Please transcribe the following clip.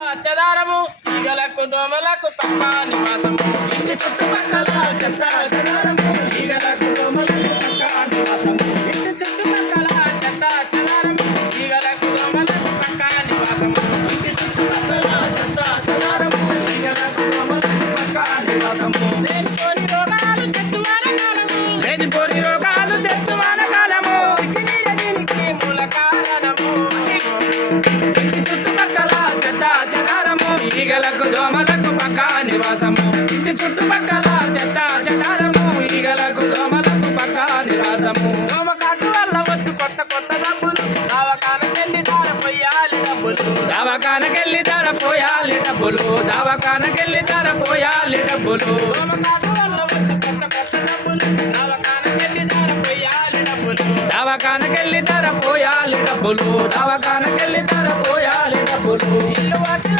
చెదారము ఈగలకు దోమలకు పక్క నివాసము ఇంటి చుట్టుపక్కల చెత్త చెదారము ఈగలకు దోమలకు పక్క నివాసము ఇంటి చుట్టుపక్కల చెత్త చెదారము ఈగలకు దోమలకు పక్క నివాసము ఇంటి చుట్టుపక్కల చెత్త చెదారము ఈగలకు దోమలకు పక్క నివాసము లేనిపోని రోగాలు తెచ్చు వానకాలము దీనికి మూల కారణము ఇంటి చుట్టుపక్కల చెత్త చెదారము ఈగలకు దోమలకు పక్క నివాసము ఇంటి చుట్టుపక్కల చెత్త చెదారము ఈగలకు దోమలకు పక్క నివాసము దోమకాటు వల్ల వచ్చు కొత్త కొత్త డబ్బులు దవాఖానకెళ్ళి ధర పోయాలి డబ్బులు దవాఖానకెళ్ళి ధర పోయాలి డబ్బులు దవాఖానకెళ్ళి ధర పోయాలి డబ్బులు దోమకాటు వల్ల వచ్చు కొత్త కొత్త డబ్బులు దవాఖానకెళ్ళి ధర పోయాలి డబ్బులు దవాఖానకెళ్ళి ధర పోయాలి డబ్బులు దవాఖానకెళ్ళి ధర పోయాలి డబ్బులు ఇల్లు వాటి